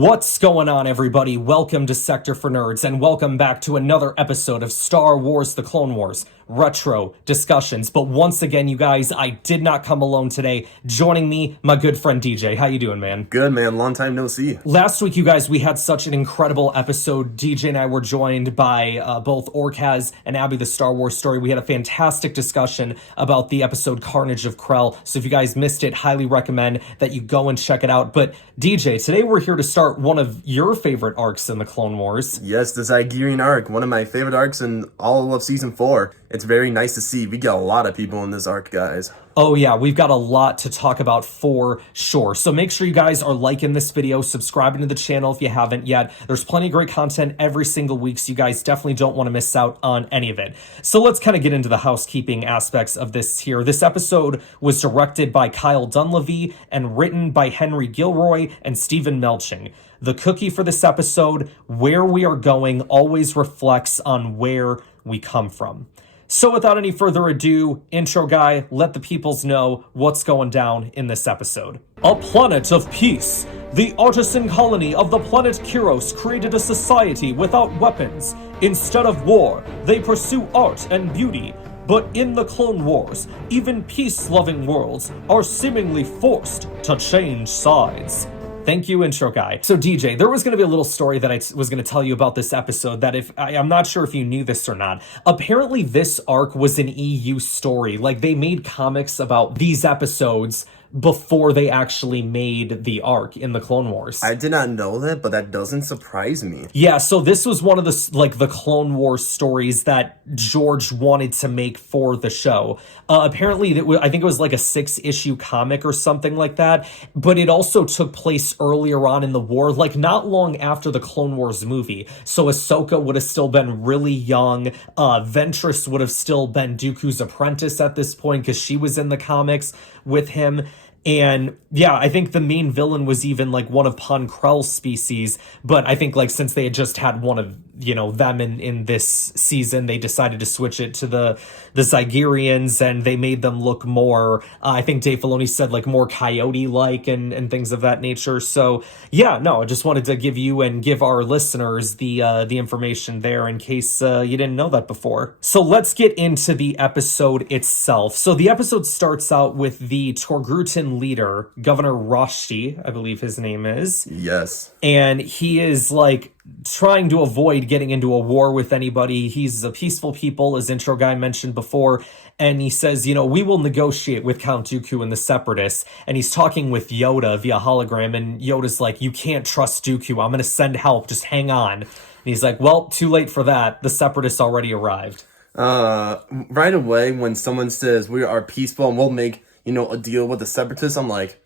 What's going on, everybody? Welcome to Sector for Nerds, and welcome back to another episode of Star Wars The Clone Wars retro discussions. But once again, you guys, I did not come alone today. Joining me, my good friend DJ. How you doing, man? Good, man. Long time no see. Last week, you guys, we had such an incredible episode. DJ and I were joined by both Orkaz and Abby, the Star Wars story. We had a fantastic discussion about the episode Carnage of Krell. So if you guys missed it, highly recommend that you go and check it out. But DJ, today we're here to start one of your favorite arcs in the Clone Wars. Yes, the Zygerrian arc, one of my favorite arcs in all of Season 4. It's very nice to see. We got a lot of people in this arc, guys. Oh yeah, we've got a lot to talk about for sure. So make sure you guys are liking this video, subscribing to the channel if you haven't yet. There's plenty of great content every single week, so you guys definitely don't want to miss out on any of it. So let's kind of get into the housekeeping aspects of this here. This episode was directed by Kyle Dunleavy and written by Henry Gilroy and Stephen Melching. The cookie for this episode, where we are going, always reflects on where we come from. So without any further ado, intro guy, let the peoples know what's going down in this episode. A planet of peace. The artisan colony of the planet Kyros created a society without weapons. Instead of war, they pursue art and beauty. But in the Clone Wars, even peace-loving worlds are seemingly forced to change sides. Thank you, intro guy. So DJ, there was going to be a little story that I was going to tell you about this episode that I'm not sure if you knew this or not. Apparently this arc was an EU story. Like, they made comics about these episodes before they actually made the arc in the Clone Wars. I did not know that, but that doesn't surprise me. Yeah, so this was one of the Clone Wars stories that George wanted to make for the show. Apparently, I think it was like a 6-issue comic or something like that, but it also took place earlier on in the war, like not long after the Clone Wars movie. So Ahsoka would have still been really young. Ventress would have still been Dooku's apprentice at this point because she was in the comics with him. And yeah, I think the main villain was even like one of Pon Krell's species, but I think like since they had just had one of, you know, them in this season, they decided to switch it to the Zygerrians, and they made them look more, I think Dave Filoni said like more coyote-like and things of that nature. So yeah, no, I just wanted to give you and give our listeners the information there in case you didn't know that before. So let's get into the episode itself. So the episode starts out with the Torgrutan leader, Governor Roshti, I believe his name is. Yes. And he is like trying to avoid getting into a war with anybody. He's a peaceful people, as intro guy mentioned before. And he says, you know, we will negotiate with Count Dooku and the Separatists. And he's talking with Yoda via hologram. And Yoda's like, you can't trust Dooku. I'm going to send help. Just hang on. And he's like, well, too late for that. The Separatists already arrived. Right away, when someone says we are peaceful and we'll make, you know, a deal with the Separatists, I'm like,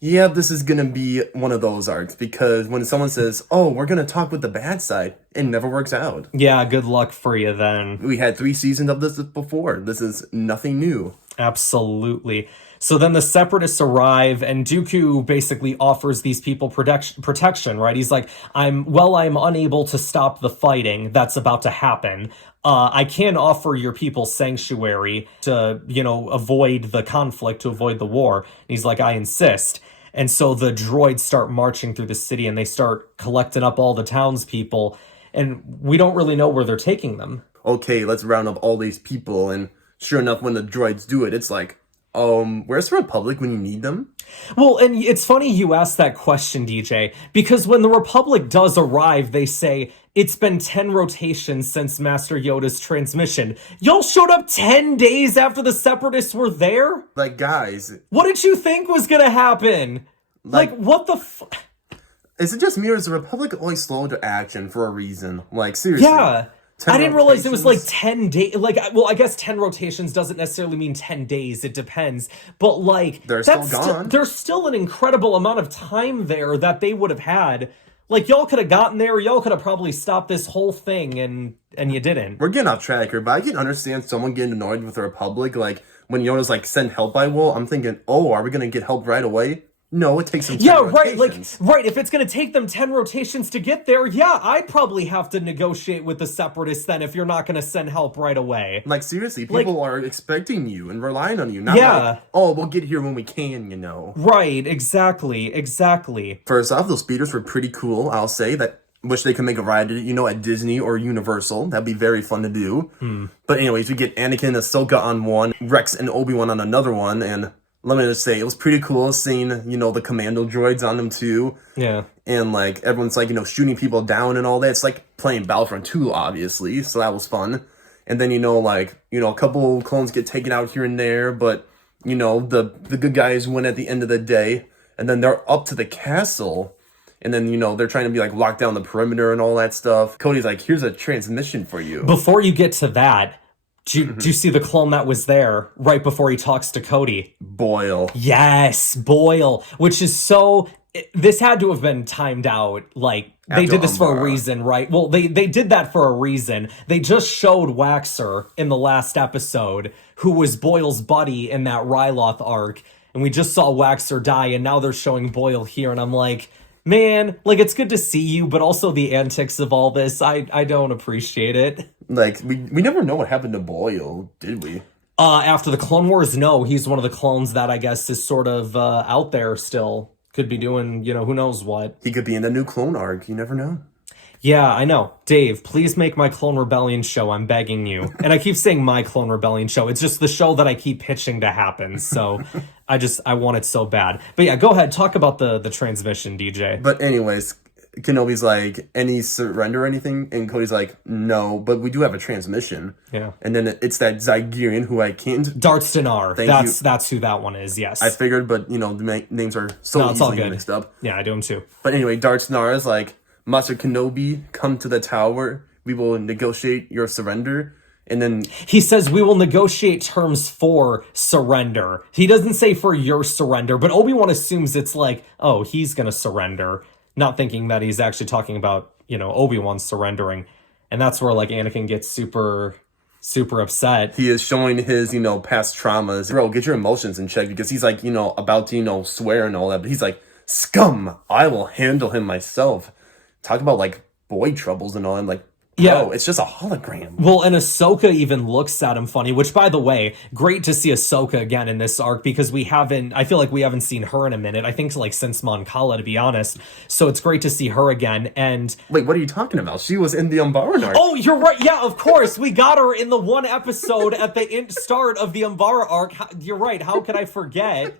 yeah, this is going to be one of those arcs, because when someone says, oh, we're going to talk with the bad side, it never works out. Yeah, good luck for you then. We had 3 seasons of this before. This is nothing new. Absolutely. So then the Separatists arrive, and Dooku basically offers these people protection, right? He's like, I'm unable to stop the fighting that's about to happen. I can offer your people sanctuary to, you know, avoid the conflict, to avoid the war. And he's like, I insist. And so the droids start marching through the city, and they start collecting up all the townspeople, and we don't really know where they're taking them. Okay, let's round up all these people, and sure enough, when the droids do it, it's like, where's the Republic when you need them? Well, and it's funny you asked that question, DJ, because when the Republic does arrive, they say, it's been 10 rotations since Master Yoda's transmission. Y'all showed up 10 days after the Separatists were there? Like, guys. What did you think was gonna happen? Like what the Is it just me, or is the Republic always slow to action for a reason? Like, seriously. Yeah. I didn't realize it was like 10 days. Like, well, I guess 10 rotations doesn't necessarily mean 10 days. It depends. But like, they're still gone. There's still an incredible amount of time there that they would have had. Like, y'all could have gotten there. Y'all could have probably stopped this whole thing, and you didn't. We're getting off track here, but I can understand someone getting annoyed with the Republic. Like, when Yoda's like, send help, I will. I'm thinking, oh, are we going to get help right away? No, it takes them 10 Yeah, right. Like, rotations. right. If it's going to take them 10 rotations to get there, yeah, I'd probably have to negotiate with the Separatists then if you're not going to send help right away. Like, seriously, Like- people are expecting you and relying on you. Not Yeah. like, oh, we'll get here when we can, you know. Right. Exactly. First off, those speeders were pretty cool, I'll say. That wish they could make a ride, you know, at Disney or Universal. That'd be very fun to do. But anyways, we get Anakin and Ahsoka on one, Rex and Obi-Wan on another one, and let me just say, it was pretty cool seeing, you know, the commando droids on them too. Yeah. And, like, everyone's, like, you know, shooting people down and all that. It's like playing Battlefront 2, obviously, so that was fun. And then, you know, like, you know, a couple clones get taken out here and there, but, you know, the good guys win at the end of the day. And then they're up to the castle, and then, you know, they're trying to be, like, lock down the perimeter and all that stuff. Cody's like, here's a transmission for you. Before you get to that, do you see the clone that was there right before he talks to Cody? Boyle. Yes, Boyle, which is so... This had to have been timed out, like, they After did this for a Umbara. reason, right? Well, they did that for a reason. They just showed Waxer in the last episode, who was Boyle's buddy in that Ryloth arc, and we just saw Waxer die, and now they're showing Boyle here, and I'm like... Man, like, it's good to see you, but also the antics of all this, I don't appreciate it. Like, we never know what happened to Boyle, did we? After the Clone Wars, no, he's one of the clones that I guess is sort of out there still. Could be doing, you know, who knows what. He could be in the new clone arc, you never know. Yeah, I know. Dave, please make my Clone Rebellion show, I'm begging you. And I keep saying my Clone Rebellion show, it's just the show that I keep pitching to happen, so... I want it so bad. But yeah, go ahead, talk about the transmission, DJ. But anyways, Kenobi's like, any surrender or anything? And Cody's like, no, but we do have a transmission. Yeah. And then it's that Zygerrian who I can't... DARTS to NAR. Thank That's who that one is, yes. I figured, but, you know, the names are so No, it's all easily good. mixed up. Yeah, I do them too. But anyway, Darth NAR is like, Master Kenobi, come to the tower. We will negotiate your surrender. And then He says we will negotiate terms for surrender. He doesn't say for your surrender, but Obi-Wan assumes it's like, oh, he's going to surrender, not thinking that he's actually talking about, you know, Obi-Wan surrendering. And that's where, like, Anakin gets super upset. he is showing his, you know, past traumas. Bro, get your emotions in check, because he's like, you know, about to, you know, swear and all that. But he's like, scum, I will handle him myself. Talk about, like, boy troubles and all. I'm like, Yeah. bro, it's just a hologram. Well, and Ahsoka even looks at him funny, which, by the way, great to see Ahsoka again in this arc, because I feel like we haven't seen her in a minute. I think, like, since Mon Cala, to be honest. So it's great to see her again, and... Wait, what are you talking about? She was in the Umbara arc. Oh, you're right. Yeah, of course. We got her in the one episode at the start of the Umbara arc. You're right. How could I forget?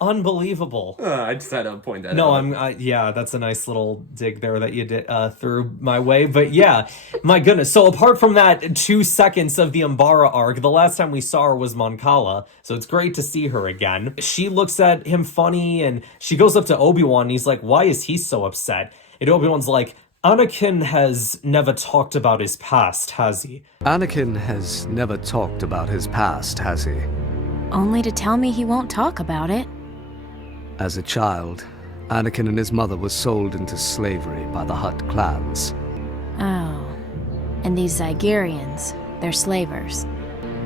Unbelievable. I just had to point that No, out. yeah, that's a nice little dig there that you did through my way. But yeah, my goodness. So apart from that 2 seconds of the Umbara arc, the last time we saw her was Mon Cala. So it's great to see her again. She looks at him funny, and she goes up to Obi-Wan, and he's like, why is he so upset? And Obi-Wan's like, Anakin has never talked about his past, has he? Anakin has never talked about his past, has he? Only to tell me he won't talk about it. As a child, Anakin and his mother were sold into slavery by the Hutt clans. Oh. And these Zygerrians, they're slavers.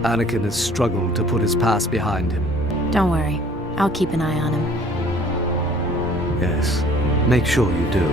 Anakin has struggled to put his past behind him. Don't worry. I'll keep an eye on him. Yes, make sure you do.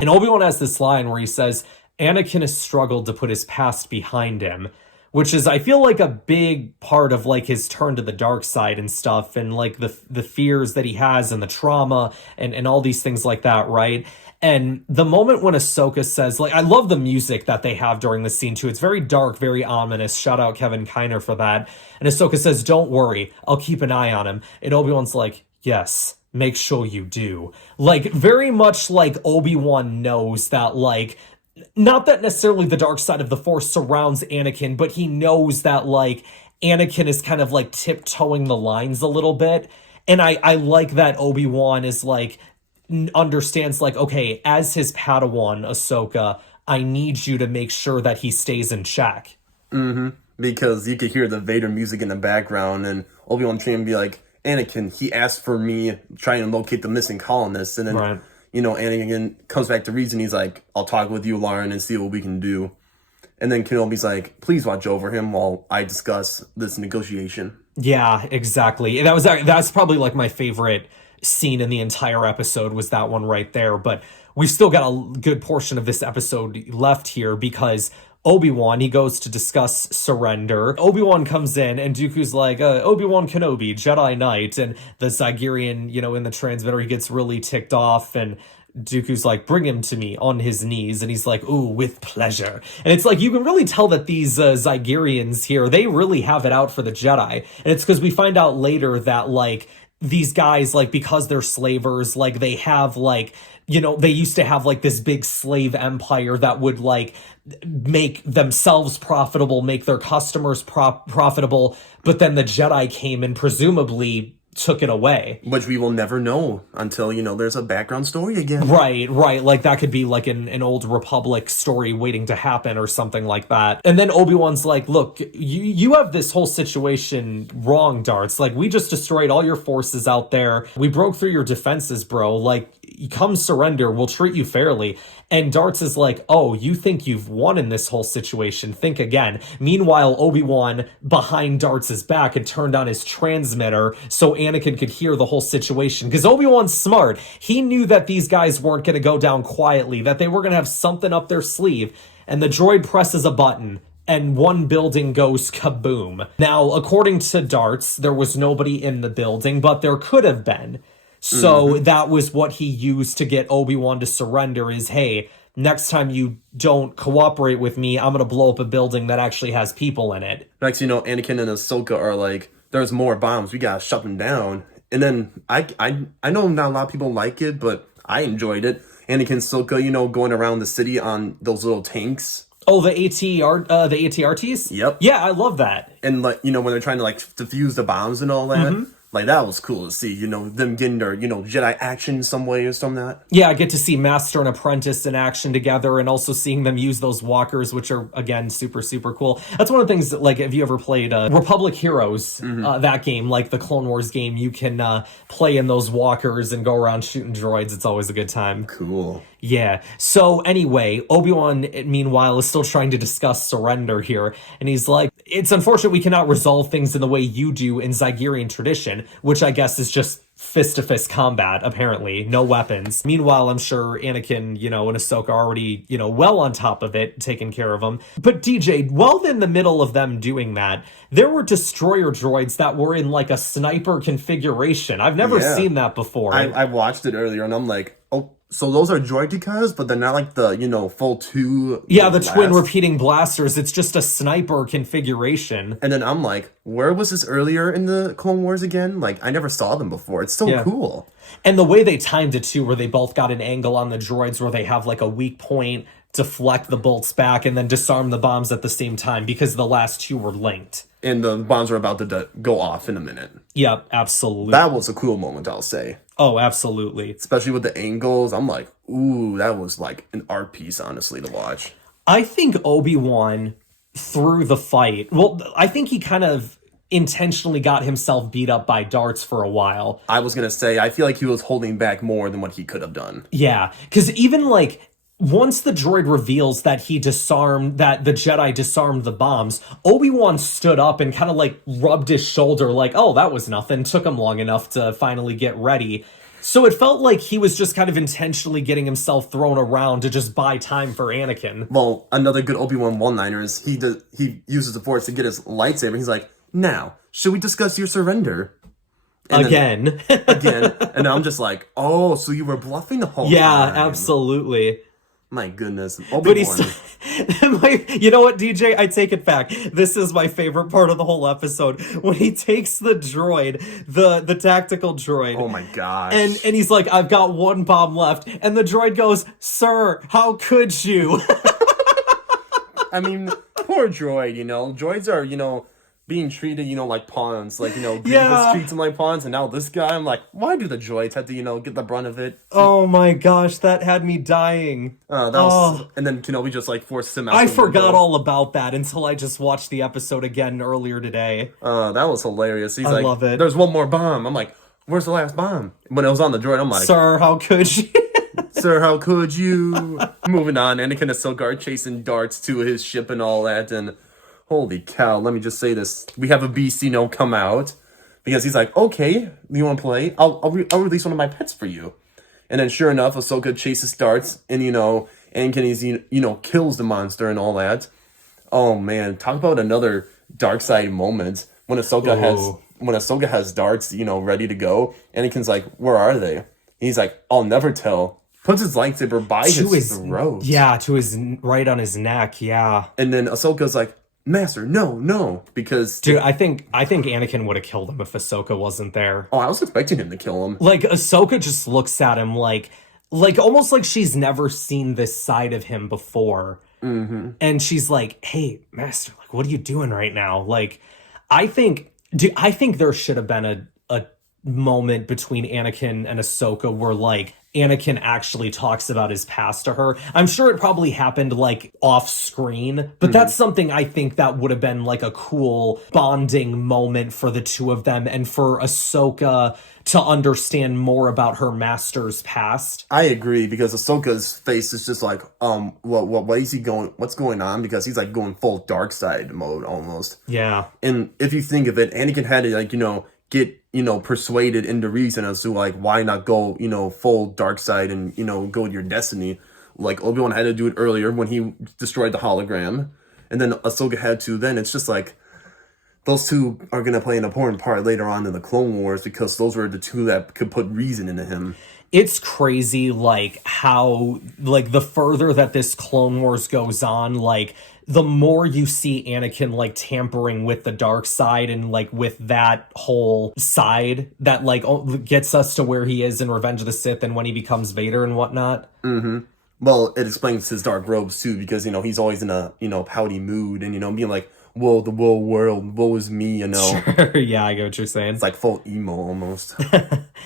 And Obi-Wan has this line where he says, Anakin has struggled to put his past behind him, which is, I feel like, a big part of, like, his turn to the dark side and stuff, and, like, the fears that he has and the trauma and all these things like that, right? And the moment when Ahsoka says, like, I love the music that they have during the scene, too. It's very dark, very ominous. Shout out Kevin Kiner for that. And Ahsoka says, don't worry, I'll keep an eye on him. And Obi-Wan's like, yes, make sure you do. Like, very much like Obi-Wan knows that, like, not that necessarily the dark side of the Force surrounds Anakin, but he knows that, like, Anakin is kind of, like, tiptoeing the lines a little bit. And I like that Obi-Wan is, like, understands, like, okay, as his Padawan, Ahsoka, I need you to make sure that he stays in check. Mm-hmm. Because you could hear the Vader music in the background, and Obi-Wan trying to be like, Anakin, he asked for me trying to locate the missing colonists, and then... Right. You know, Anakin comes back to reason. He's like, I'll talk with you, Lauren, and see what we can do. And then Kenobi's like, please watch over him while I discuss this negotiation. Yeah, exactly. And that's probably, like, my favorite scene in the entire episode was that one right there. But we still got a good portion of this episode left here because Obi-Wan, he goes to discuss surrender. Obi-Wan comes in and Dooku's like, Obi-Wan Kenobi, Jedi Knight. And the Zygerrian, in the transmitter, he gets really ticked off and Dooku's like, bring him to me on his knees. And he's like, ooh, with pleasure. And it's like, you can really tell that these Zygerrians here, they really have it out for the Jedi. And it's because we find out later that, like, these guys, like, because they're slavers, like, they have, like, they used to have, like, this big slave empire that would, like, make themselves profitable, make their customers profitable. But then the Jedi came and presumably took it away. Which we will never know until, there's a background story again. Right. Like that could be like an old Republic story waiting to happen or something like that. And then Obi-Wan's like, look, you have this whole situation wrong, Darts. Like, we just destroyed all your forces out there. We broke through your defenses, bro. Like, come surrender. We'll treat you fairly. And Darts is like, oh, you think you've won in this whole situation? Think again. Meanwhile, Obi-Wan, behind Darts' back, had turned on his transmitter so Anakin could hear the whole situation. Because Obi-Wan's smart. He knew that these guys weren't going to go down quietly, that they were going to have something up their sleeve. And the droid presses a button, and one building goes kaboom. Now, according to Darts, there was nobody in the building, but there could have been. So that was what he used to get Obi-Wan to surrender is, hey, next time you don't cooperate with me, I'm going to blow up a building that actually has people in it. Next, Anakin and Ahsoka are like, there's more bombs. We got to shut them down. And then I know not a lot of people like it, but I enjoyed it. Anakin, Ahsoka, going around the city on those little tanks. Oh, the AT-RTs? Yep. Yeah, I love that. And, like, when they're trying to, like, defuse the bombs and all that. Like, that was cool to see, them getting their, Jedi action some way or some that. Yeah, I get to see Master and Apprentice in action together and also seeing them use those walkers, which are, again, super, super cool. That's one of the things that, like, if you ever played Republic Heroes, that game, like the Clone Wars game, you can play in those walkers and go around shooting droids. It's always a good time. Cool. Yeah. So anyway, Obi-Wan, meanwhile, is still trying to discuss surrender here. And he's like, it's unfortunate we cannot resolve things in the way you do in Zygerrian tradition, which I guess is just fist-to-fist combat, apparently. No weapons. Meanwhile, I'm sure Anakin, and Ahsoka are already, well on top of it, taking care of them. But DJ, well in the middle of them doing that, there were destroyer droids that were in, like, a sniper configuration. I've never seen that before. I watched it earlier, and I'm like, oh, so those are droidicas, but they're not like the, full two. Yeah, the twin repeating blasters. It's just a sniper configuration. And then I'm like, where was this earlier in the Clone Wars again? Like, I never saw them before. It's so cool. And the way they timed it, too, where they both got an angle on the droids where they have, like, a weak point, deflect the bolts back, and then disarm the bombs at the same time because the last two were linked. And the bombs are about to go off in a minute. Yep, absolutely. That was a cool moment, I'll say. Oh, absolutely. Especially with the angles. I'm like, ooh, that was like an art piece, honestly, to watch. I think Obi-Wan, through the fight, well, I think he kind of intentionally got himself beat up by Darts for a while. I was going to say, I feel like he was holding back more than what he could have done. Yeah, because even, like, once the droid reveals that the Jedi disarmed the bombs, Obi-Wan stood up and kind of, like, rubbed his shoulder like, oh, that was nothing. Took him long enough to finally get ready. So it felt like he was just kind of intentionally getting himself thrown around to just buy time for Anakin. Well, another good Obi-Wan one-liner is he uses the Force to get his lightsaber. He's like, now, should we discuss your surrender? And again. And I'm just like, oh, so you were bluffing the whole time. Yeah, absolutely. My goodness. But he's you know what, DJ? I take it back. This is my favorite part of the whole episode. When he takes the droid, the tactical droid. Oh my gosh. And he's like, I've got one bomb left. And the droid goes, sir, how could you? I mean, poor droid, Droids are, being treated, like pawns. Like, Grievous treats them like pawns, and now this guy, I'm like, why do the droids have to, get the brunt of it? Oh my gosh, that had me dying. And then Kenobi just, forced him out. I forgot all about that until I just watched the episode again earlier today. That was hilarious. He's I love it. There's one more bomb. I'm like, where's the last bomb? When it was on the droid, I'm like, sir, how could you? Sir, how could you? Moving on, Anakin and Ahsoka are chasing Darts to his ship and all that, and holy cow, let me just say this. We have a beast, come out. because he's like, okay, you want to play? I'll release one of my pets for you. And then sure enough, Ahsoka chases darts, and Anakin kills the monster and all that. Oh man, talk about another dark side moment when Ahsoka has darts, ready to go. Anakin's like, where are they? And he's like, I'll never tell. Puts his lightsaber by his throat. Yeah, right on his neck. Yeah. And then Ahsoka's like, Master, no, because dude, I think Anakin would have killed him if Ahsoka wasn't there. Oh, I was expecting him to kill him. Like Ahsoka just looks at him like almost like she's never seen this side of him before, and she's like, "Hey, Master, like, what are you doing right now?" Like, I think there should have been a moment between Anakin and Ahsoka where like Anakin actually talks about his past to her. I'm sure it probably happened like off screen, but that's something I think that would have been like a cool bonding moment for the two of them and for Ahsoka to understand more about her master's past. I agree, because Ahsoka's face is just like, what is he going? What's going on? Because he's like going full dark side mode almost. Yeah. And if you think of it, Anakin had to like get persuaded into reason as to like why not go full dark side and go with your destiny, like Obi-Wan had to do it earlier when he destroyed the hologram, and then Ahsoka had to. Then it's just like those two are gonna play an important part later on in the Clone Wars, because those were the two that could put reason into him. It's crazy, like, how, like, the further that this Clone Wars goes on, like, the more you see Anakin, like, tampering with the dark side and, like, with that whole side that, like, gets us to where he is in Revenge of the Sith and when he becomes Vader and whatnot. Mm-hmm. Well, it explains his dark robes, too, because, he's always in a, pouty mood and, being like, whoa, the whole world, woe is me, Sure, yeah, I get what you're saying. It's like full emo almost.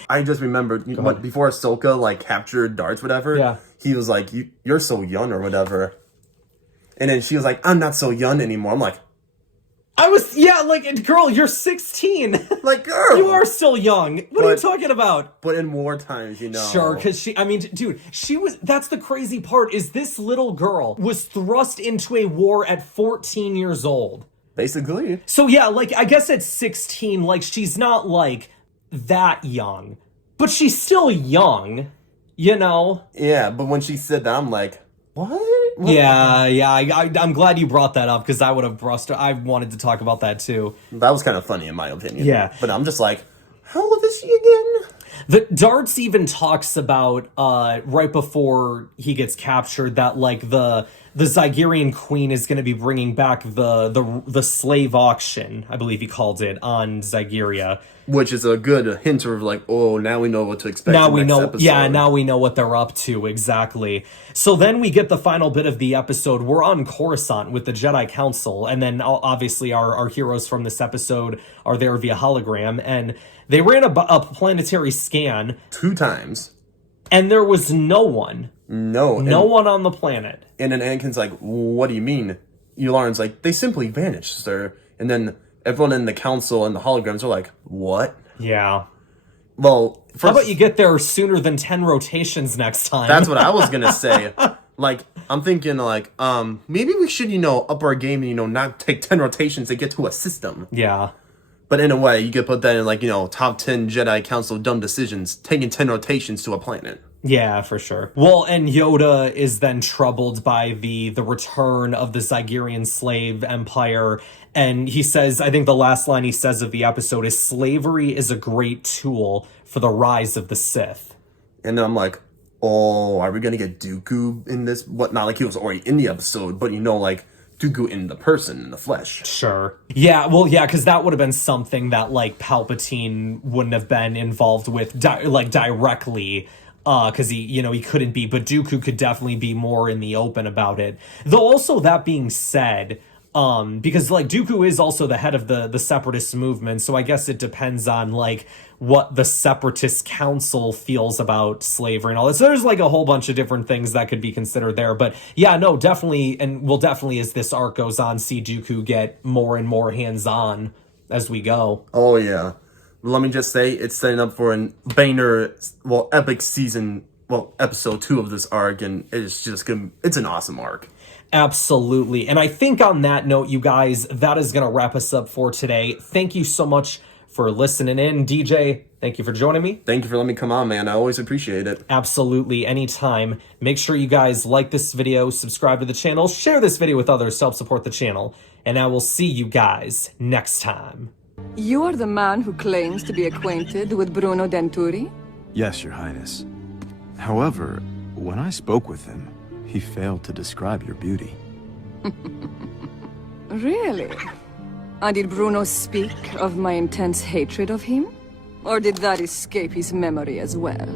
I just remembered, before Ahsoka, like, captured darts, whatever, yeah, he was like, you're so young or whatever. And then she was like, I'm not so young anymore. I'm like, girl, you're 16. Like, girl. You are still young. What are you talking about? But in war times, Sure, because that's the crazy part, is this little girl was thrust into a war at 14 years old. Basically. So yeah, like, I guess at 16, like, she's not, like, that young. But she's still young, Yeah, but when she said that, I'm like, what? I'm glad you brought that up, because I would have I wanted to talk about that too. That was kind of funny in my opinion. Yeah. But I'm just like, how old is she again? The Darts even talks about, right before he gets captured, that, like, the Zygerrian queen is going to be bringing back the slave auction, I believe he called it, on Zygerria. Which is a good hint of like, oh, now we know what to expect. Now we know, episode. yeah, now we know what they're up to, exactly. So then we get the final bit of the episode. We're on Coruscant with the Jedi Council, and then obviously our heroes from this episode are there via hologram, and they ran a planetary scan 2 times, and there was no one. No one on the planet. And then Anakin's like, what do you mean? Yularen's like, they simply vanished, sir. And then everyone in the council and the holograms are like, what? Yeah. Well, how about you get there sooner than 10 rotations next time? That's what I was gonna say. Like, I'm thinking like, maybe we should, up our game and, not take 10 rotations to get to a system. Yeah. But in a way, you could put that in like, top 10 Jedi Council dumb decisions, taking 10 rotations to a planet. Yeah, for sure. Well, and Yoda is then troubled by the return of the Zygerrian slave empire, and he says, I think the last line he says of the episode is, slavery is a great tool for the rise of the Sith. And then I'm like, oh, are we gonna get Dooku in this? What, not like he was already in the episode, but like, Dooku in the person, in the flesh. Sure. Yeah, well, yeah, because that would have been something that, like, Palpatine wouldn't have been involved with, directly, because he couldn't be, but Dooku could definitely be more in the open about it. Though also, that being said, because, like, Dooku is also the head of the separatist movement, so I guess it depends on, like, what the separatist council feels about slavery and all that. So there's, like, a whole bunch of different things that could be considered there, but yeah, no, definitely, and we'll definitely, as this arc goes on, see Dooku get more and more hands-on as we go. Oh, yeah. Let me just say, it's setting up for an banger, epic episode 2 of this arc, and it's just it's an awesome arc. Absolutely. And I think on that note, you guys, that is going to wrap us up for today. Thank you so much for listening in. DJ, thank you for joining me. Thank you for letting me come on, man. I always appreciate it. Absolutely, anytime. Make sure you guys like this video, subscribe to the channel, share this video with others to help support the channel, and I will see you guys next time. You are the man who claims to be acquainted with Bruno Denturi? Yes, Your Highness. However, when I spoke with him, he failed to describe your beauty. Really? And did Bruno speak of my intense hatred of him? Or did that escape his memory as well?